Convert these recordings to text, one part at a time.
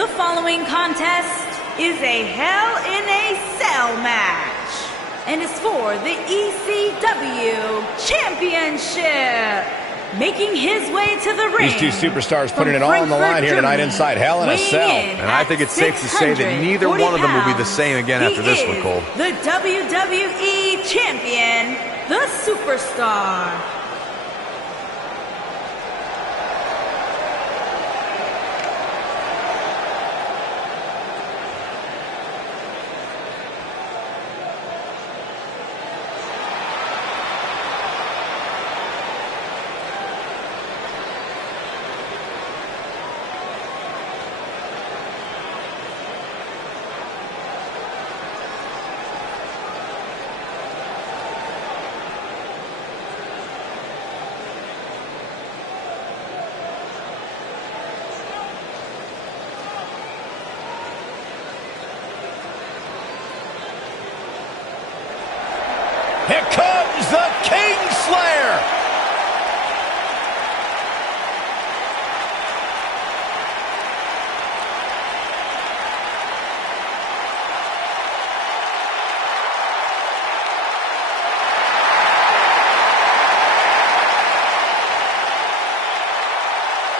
The following contest is a Hell in a Cell match and is for the ECW Championship. Making his way to the ring. These two superstars putting it all on the line here tonight inside Hell in a Cell. And I think it's safe to say that neither one of them will be the same again after this one, Cole. The WWE Champion, the Superstar. Here comes the Kingslayer!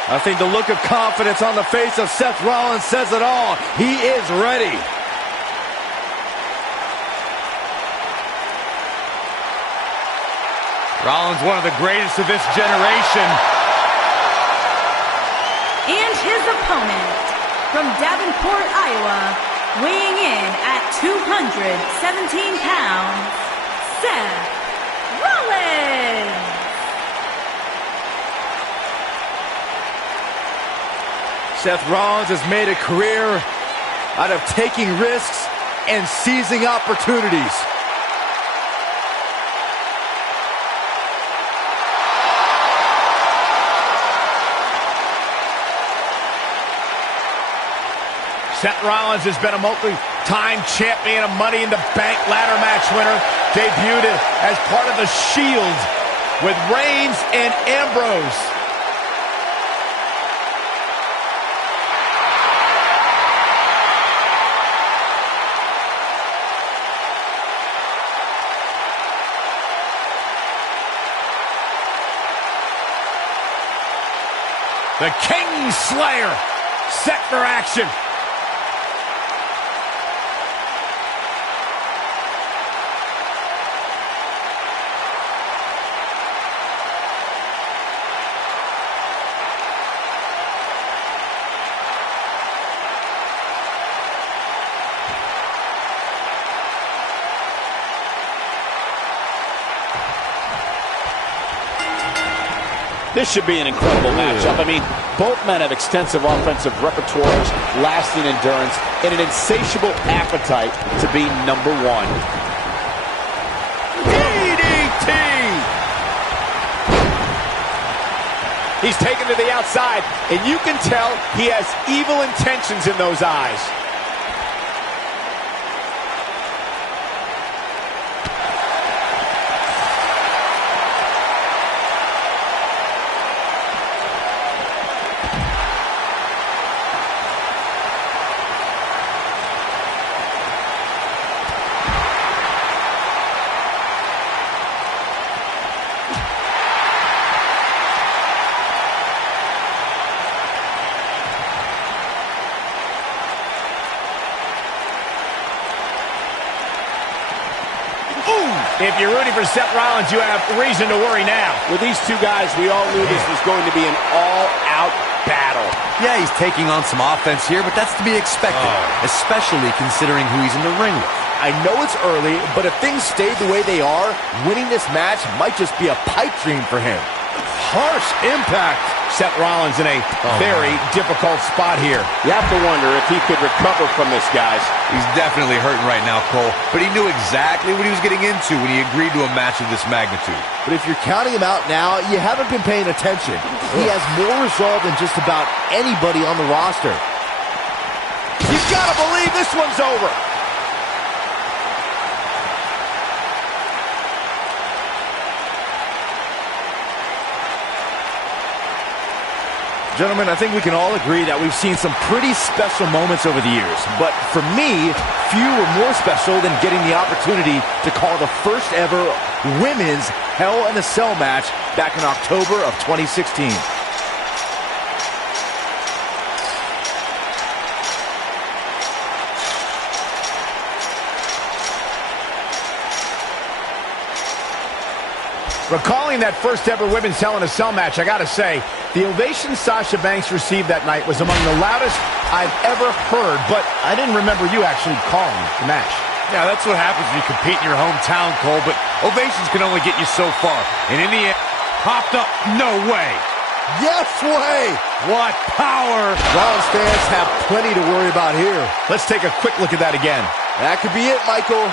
I think the look of confidence on the face of Seth Rollins says it all. He is ready. Rollins, one of the greatest of this generation. And his opponent, from Davenport, Iowa, weighing in at 217 pounds, Seth Rollins. Seth Rollins has made a career out of taking risks and seizing opportunities. Seth Rollins has been a multi-time champion, a Money in the Bank ladder match winner, debuted as part of the Shield with Reigns and Ambrose. The Kingslayer set for action. This should be an incredible matchup. I mean, both men have extensive offensive repertoires, lasting endurance, and an insatiable appetite to be number one. DDT! He's taken to the outside, and you can tell he has evil intentions in those eyes. If you're rooting for Seth Rollins, you have reason to worry now. With these two guys, we all knew this was going to be an all-out battle. Yeah, he's taking on some offense here, but that's to be expected, especially considering who he's in the ring with. I know it's early, but if things stay the way they are, winning this match might just be a pipe dream for him. Harsh impact. Seth Rollins in a very difficult spot here. You have to wonder if he could recover from this, guys. He's definitely hurting right now, Cole, but he knew exactly what he was getting into when he agreed to a match of this magnitude. But if you're counting him out now, you haven't been paying attention. He has more resolve than just about anybody on the roster. You've got to believe this one's over. Gentlemen, I think we can all agree that we've seen some pretty special moments over the years. But for me, few were more special than getting the opportunity to call the first ever women's Hell in a Cell match back in October of 2016. Recalling that first ever women's Hell in a Cell match, I gotta say, the ovation Sasha Banks received that night was among the loudest I've ever heard, but I didn't remember you actually calling the match. Yeah, that's what happens when you compete in your hometown, Cole, but ovations can only get you so far. And in the end, popped up, no way. Yes way! What power! Rollins fans have plenty to worry about here. Let's take a quick look at that again. That could be it, Michael.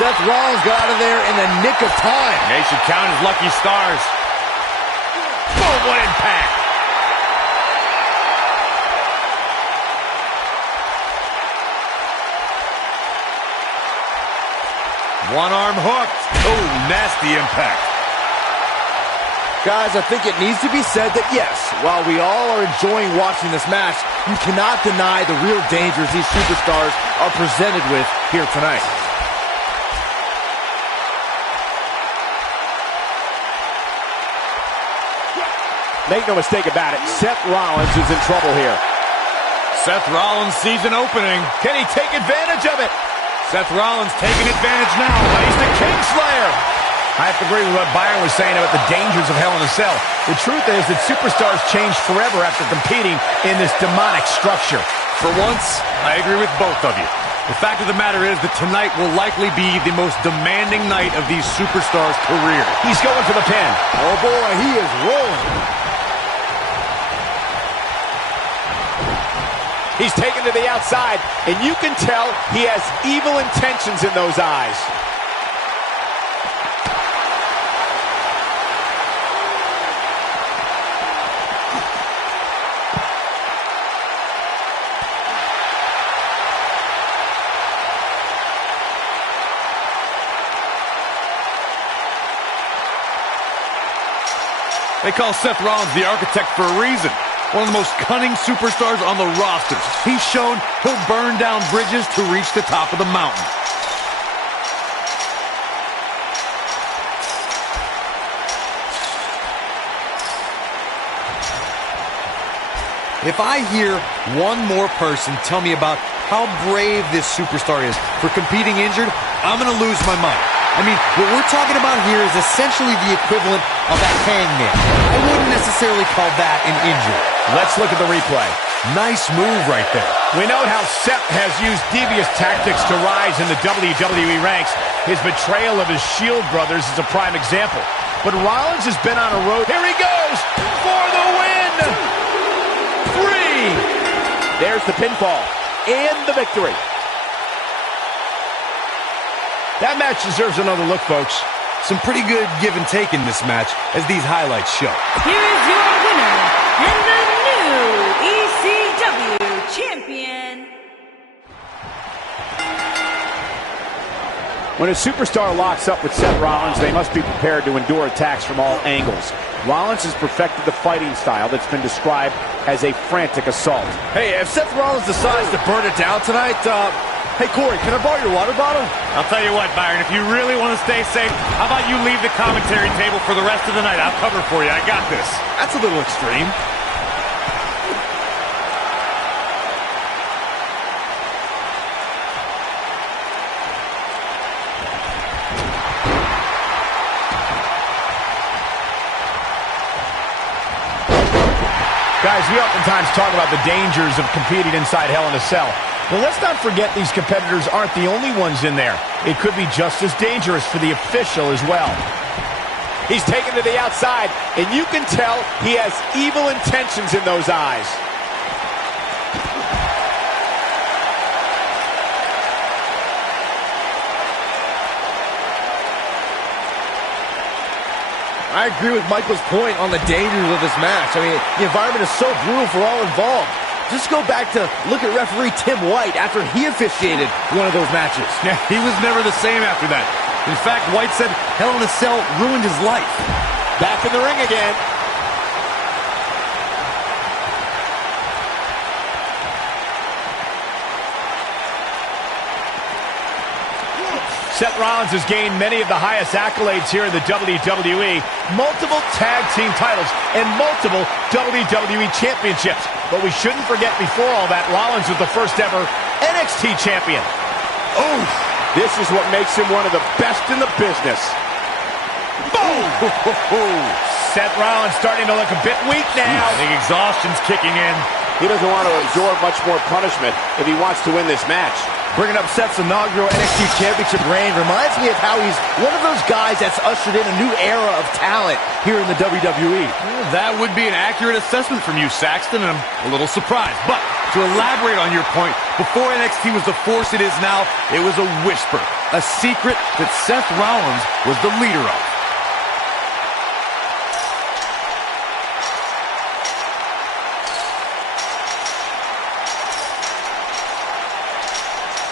Seth Rollins got out of there in the nick of time. They should count his lucky stars. Boom, what impact. One arm hooked. Oh, nasty impact. Guys, I think it needs to be said that yes, while we all are enjoying watching this match, you cannot deny the real dangers these superstars are presented with here tonight. Make no mistake about it, Seth Rollins is in trouble here. Seth Rollins sees an opening. Can he take advantage of it? Seth Rollins taking advantage now. He's the Kingslayer. I have to agree with what Byron was saying about the dangers of Hell in a Cell. The truth is that superstars change forever after competing in this demonic structure. For once, I agree with both of you. The fact of the matter is that tonight will likely be the most demanding night of these superstars' career. He's going for the pin. Oh boy, he is rolling. He's taken to the outside, and you can tell he has evil intentions in those eyes. They call Seth Rollins the architect for a reason. One of the most cunning superstars on the roster. He's shown he'll burn down bridges to reach the top of the mountain. If I hear one more person tell me about how brave this superstar is for competing injured, I'm going to lose my mind. I mean, what we're talking about here is essentially the equivalent of a hangman. I wouldn't necessarily call that an injury. Let's look at the replay. Nice move right there. We know how Seth has used devious tactics to rise in the WWE ranks. His betrayal of his Shield brothers is a prime example. But Rollins has been on a road. Here he goes for the win! 3! There's the pinfall and the victory. That match deserves another look, folks. Some pretty good give and take in this match, as these highlights show. Here is your winner, and the new ECW champion. When a superstar locks up with Seth Rollins, they must be prepared to endure attacks from all angles. Rollins has perfected the fighting style that's been described as a frantic assault. Hey, if Seth Rollins decides to burn it down tonight, hey, Corey, can I borrow your water bottle? I'll tell you what, Byron, if you really want to stay safe, how about you leave the commentary table for the rest of the night? I'll cover for you. I got this. That's a little extreme. Guys, we oftentimes talk about the dangers of competing inside Hell in a Cell. But let's not forget these competitors aren't the only ones in there. It could be just as dangerous for the official as well. He's taken to the outside, and you can tell he has evil intentions in those eyes. I agree with Michael's point on the dangers of this match. I mean, the environment is so brutal for all involved. Just go back to look at referee Tim White after he officiated one of those matches. Yeah, he was never the same after that. In fact, White said Hell in a Cell ruined his life. Back in the ring again. Seth Rollins has gained many of the highest accolades here in the WWE, multiple tag team titles, and multiple WWE championships. But we shouldn't forget before all that, Rollins was the first ever NXT champion. Oh, this is what makes him one of the best in the business. Boom! Seth Rollins starting to look a bit weak now. I think exhaustion's kicking in. He doesn't want to absorb much more punishment if he wants to win this match. Bringing up Seth's inaugural NXT Championship reign reminds me of how he's one of those guys that's ushered in a new era of talent here in the WWE. Well, that would be an accurate assessment from you, Saxton, and I'm a little surprised. But to elaborate on your point, before NXT was the force it is now, it was a whisper, a secret that Seth Rollins was the leader of.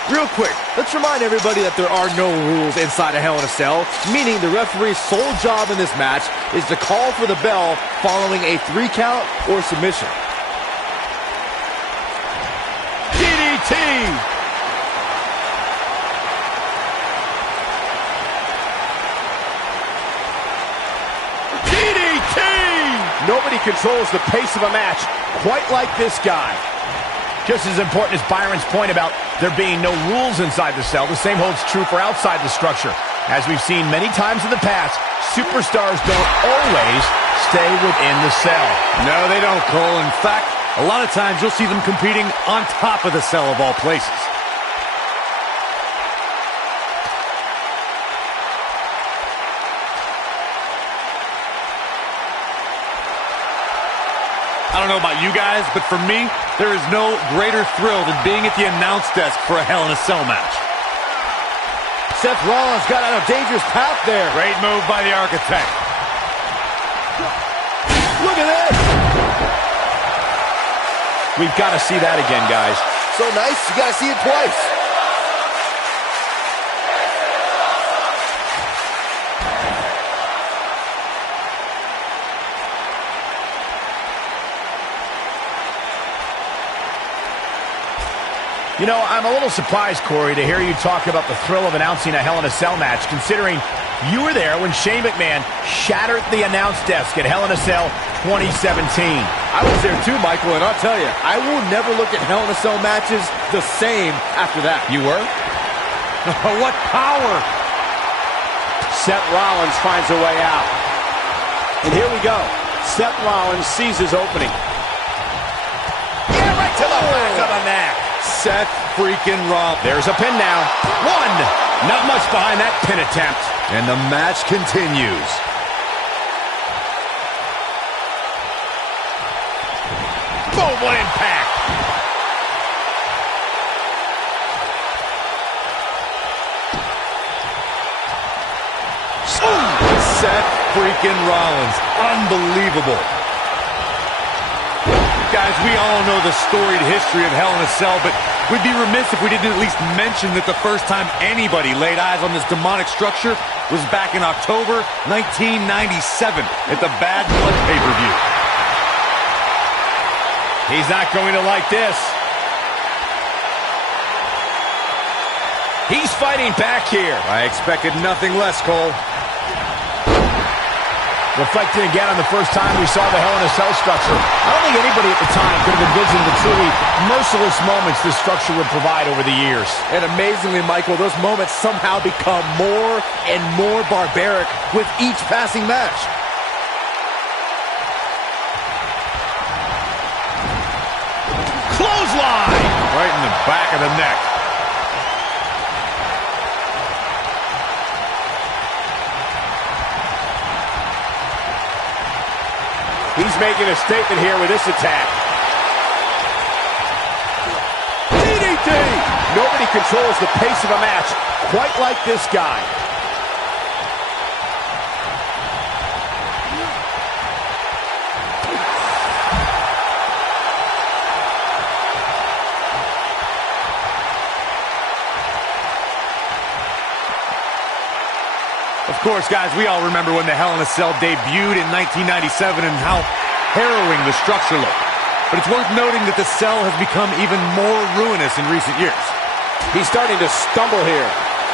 Real quick, let's remind everybody that there are no rules inside a Hell in a Cell, meaning the referee's sole job in this match is to call for the bell following a 3 count or submission. DDT! DDT! Nobody controls the pace of a match quite like this guy. Just as important as Byron's point about there being no rules inside the cell, the same holds true for outside the structure. As we've seen many times in the past, superstars don't always stay within the cell. No, they don't, Cole. In fact, a lot of times you'll see them competing on top of the cell of all places. I don't know about you guys, but for me, there is no greater thrill than being at the announce desk for a Hell in a Cell match. Seth Rollins got on a dangerous path there. Great move by the Architect. Look at this. We've got to see that again, guys. So nice, you got to see it twice. You know, I'm a little surprised, Corey, to hear you talk about the thrill of announcing a Hell in a Cell match, considering you were there when Shane McMahon shattered the announce desk at Hell in a Cell 2017. I was there too, Michael, and I'll tell you, I will never look at Hell in a Cell matches the same after that. You were? What power! Seth Rollins finds a way out. And here we go. Seth Rollins sees his opening. Yeah, right to the back of the neck. Seth freaking Rollins. There's a pin now. 1. Not much behind that pin attempt. And the match continues. Boom, what impact. Seth freaking Rollins. Unbelievable. Guys, we all know the storied history of Hell in a Cell, but we'd be remiss if we didn't at least mention that the first time anybody laid eyes on this demonic structure was back in October 1997 at the Bad Blood pay-per-view. He's not going to like this. He's fighting back here. I expected nothing less, Cole. Reflecting again on the first time we saw the Hell in a Cell structure, I don't think anybody at the time could have envisioned the truly merciless moments this structure would provide over the years. And amazingly, Michael, those moments somehow become more and more barbaric with each passing match. Clothesline! Right in the back of the neck. He's making a statement here with this attack. DDT! Nobody controls the pace of a match quite like this guy. Of course, guys, we all remember when the Hell in a Cell debuted in 1997 and how harrowing the structure looked. But it's worth noting that the cell has become even more ruinous in recent years. He's starting to stumble here.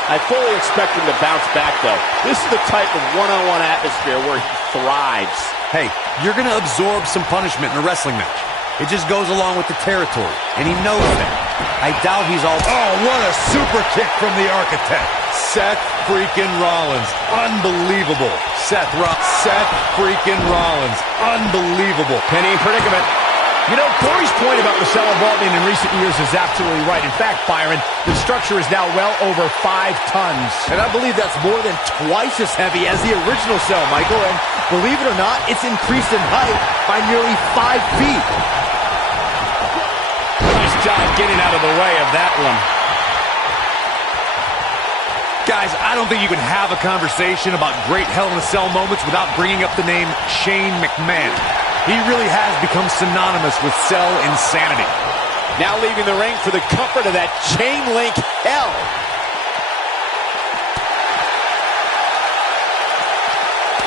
I fully expect him to bounce back, though. This is the type of one-on-one atmosphere where he thrives. Hey, you're going to absorb some punishment in a wrestling match. It just goes along with the territory, and he knows that. I doubt he's all... Oh, what a super kick from the Architect. Seth freaking Rollins. Unbelievable. Seth freaking Rollins. Unbelievable. Penny in predicament. You know, Corey's point about the cell evolving in recent years is absolutely right. In fact, Byron, the structure is now well over 5 tons. And I believe that's more than twice as heavy as the original cell, Michael. And believe it or not, it's increased in height by nearly 5 feet. Nice job getting out of the way of that one. Guys, I don't think you can have a conversation about great Hell in a Cell moments without bringing up the name Shane McMahon. He really has become synonymous with cell insanity. Now leaving the ring for the comfort of that chain link hell.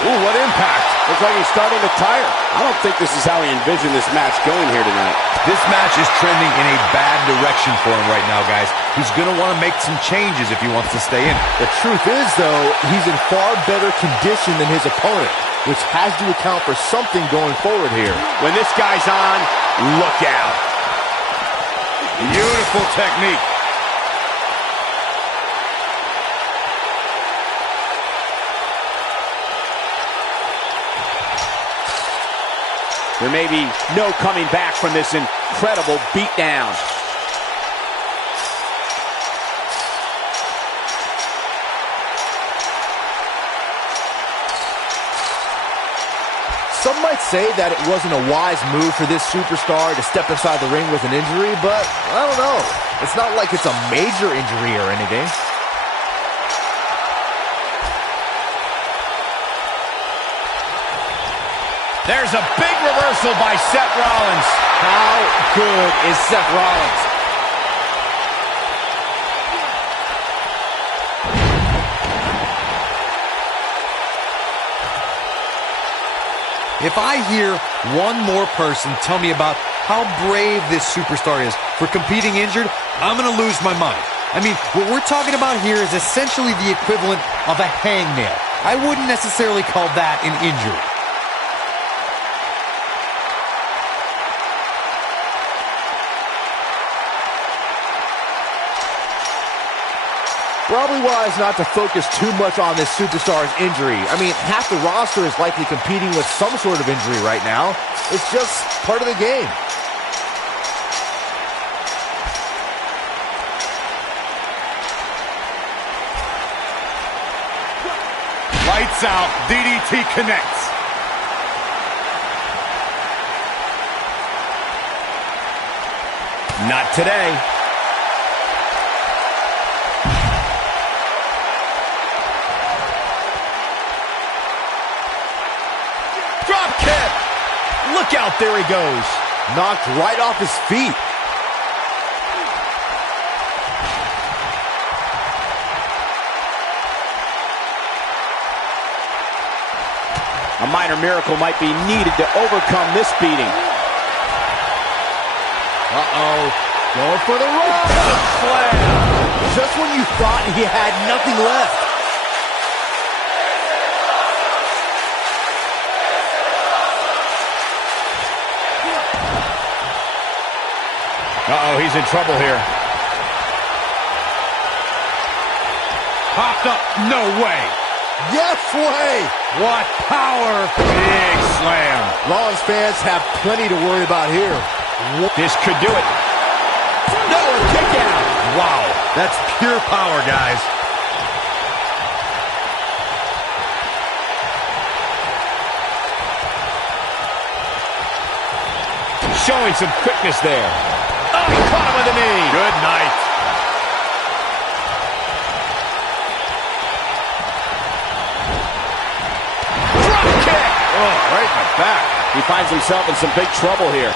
Ooh, what impact. Looks like he's starting to tire. I don't think this is how he envisioned this match going here tonight. This match is trending in a bad direction for him right now, guys. He's going to want to make some changes if he wants to stay in. The truth is, though, he's in far better condition than his opponent, which has to account for something going forward here. When this guy's on, look out. Beautiful technique. There may be no coming back from this incredible beatdown. Some might say that it wasn't a wise move for this superstar to step inside the ring with an injury, but I don't know. It's not like it's a major injury or anything. There's a big reversal by Seth Rollins. How good is Seth Rollins? If I hear one more person tell me about how brave this superstar is for competing injured, I'm going to lose my mind. I mean, what we're talking about here is essentially the equivalent of a hangnail. I wouldn't necessarily call that an injury. Probably wise not to focus too much on this superstar's injury. I mean, half the roster is likely competing with some sort of injury right now. It's just part of the game. Lights out. DDT connects. Not today. Drop kick. Look out, there he goes. Knocked right off his feet. A minor miracle might be needed to overcome this beating. Uh-oh. Going for the run. Slam. Just when you thought he had nothing left. Uh-oh, he's in trouble here. Popped up. No way. Yes way. What power. Big slam. Rollins fans have plenty to worry about here. This could do it. No, a kick out. Wow. That's pure power, guys. Showing some quickness there. Oh, he caught him with a knee. Good night. Drop kick. Oh, right in the back. He finds himself in some big trouble here.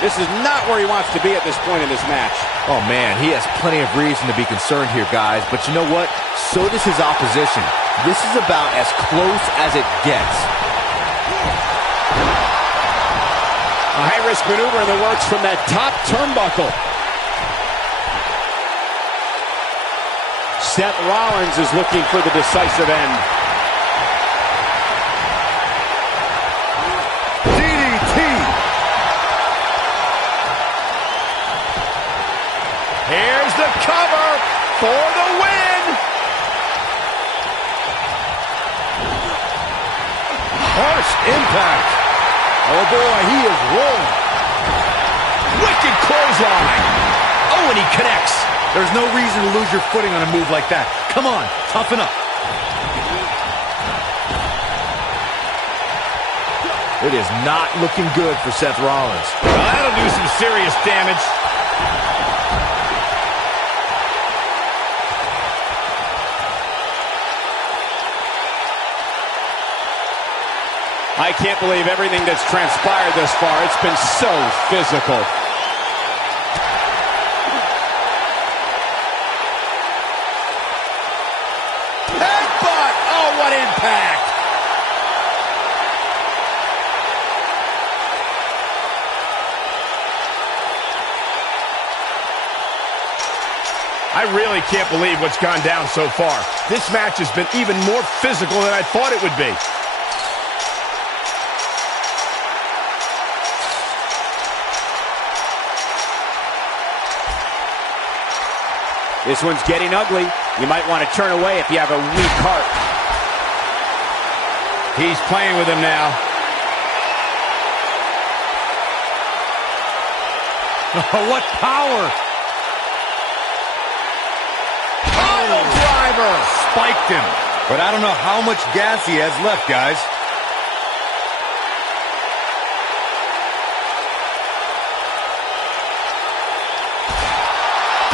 This is not where he wants to be at this point in this match. Oh, man, he has plenty of reason to be concerned here, guys. But you know what? So does his opposition. This is about as close as it gets. A high-risk maneuver in the works from that top turnbuckle. Seth Rollins is looking for the decisive end. DDT! Here's the cover for the win. Harsh impact. Oh boy, he is rolling. Wicked clothesline. Oh, and he connects. There's no reason to lose your footing on a move like that. Come on, toughen up. It is not looking good for Seth Rollins. Well, that'll do some serious damage. I can't believe everything that's transpired thus far. It's been so physical. Headbutt! Oh, what impact! I really can't believe what's gone down so far. This match has been even more physical than I thought it would be. This one's getting ugly. You might want to turn away if you have a weak heart. He's playing with him now. Oh, what power! Pile driver! Spiked him. But I don't know how much gas he has left, guys.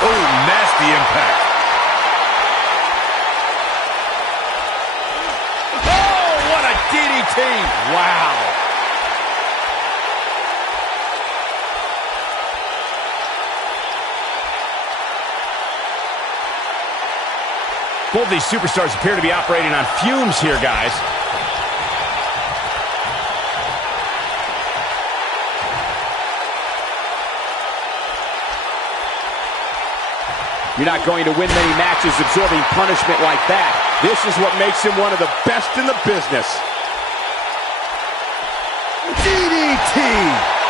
Oh, nasty impact. Oh, what a DDT! Wow! Both these superstars appear to be operating on fumes here, guys. You're not going to win many matches absorbing punishment like that. This is what makes him one of the best in the business. DDT!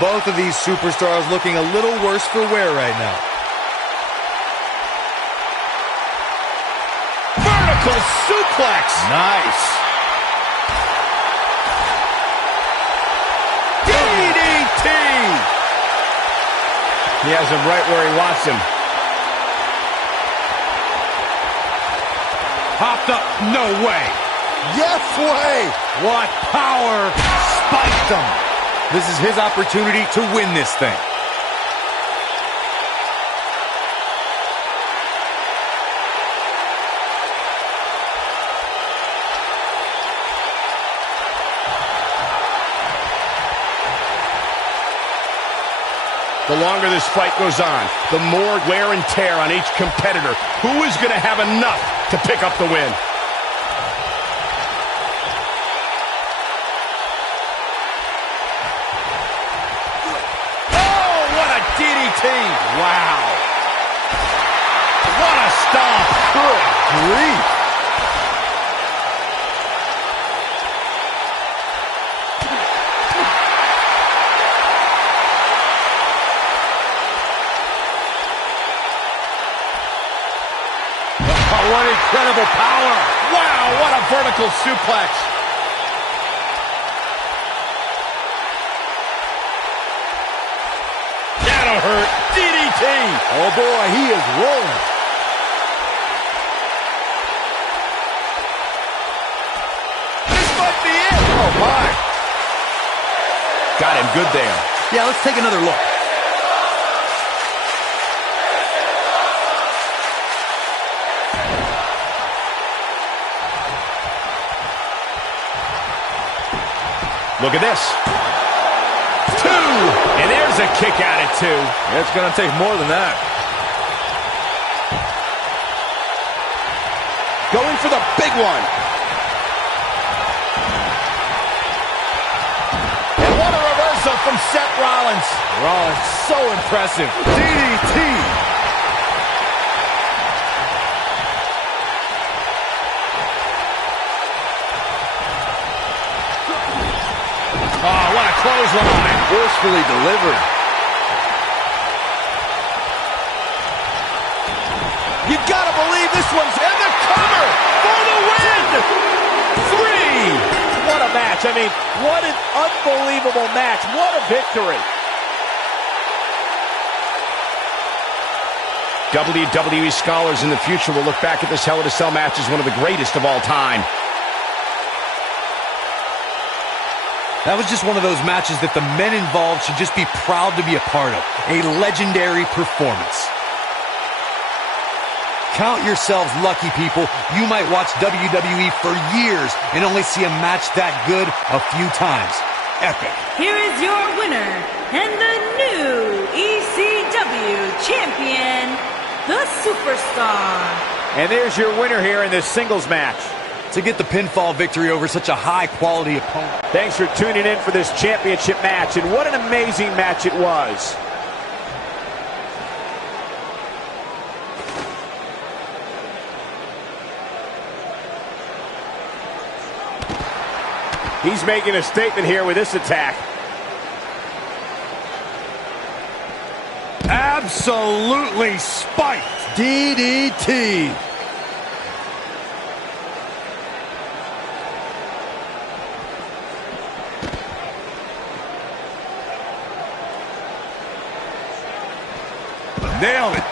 Both of these superstars looking a little worse for wear right now. Vertical suplex! Nice. DDT! He has him right where he wants him. Popped up. No way. Yes way. What power. Spiked him. This is his opportunity to win this thing. The longer this fight goes on, the more wear and tear on each competitor. Who is going to have enough to pick up the win? DDT! Wow! What a stomp! Good grief! Oh, what incredible power! Wow, what a vertical suplex! That'll hurt. DDT! Oh boy, he is rolling. This might be it! Oh my! Got him good there. Yeah, let's take another look. Look at this. 2. And there's a kick out at 2. It's going to take more than that. Going for the big one. And what a reversal from Seth Rollins. Rollins, so impressive. DDT. Oh, what a clothesline. Forcefully delivered. You gotta believe this one's in the cover for the win. 3. What a match. I mean, what an unbelievable match. What a victory. WWE scholars in the future will look back at this Hell in a Cell match as one of the greatest of all time. That was just one of those matches that the men involved should just be proud to be a part of. A legendary performance. Count yourselves lucky, people. You might watch WWE for years and only see a match that good a few times. Epic. Here is your winner and the new ECW champion, the Superstar. And there's your winner here in this singles match. To get the pinfall victory over such a high-quality opponent. Thanks for tuning in for this championship match, and what an amazing match it was. He's making a statement here with this attack. Absolutely spiked. DDT. Nailed it.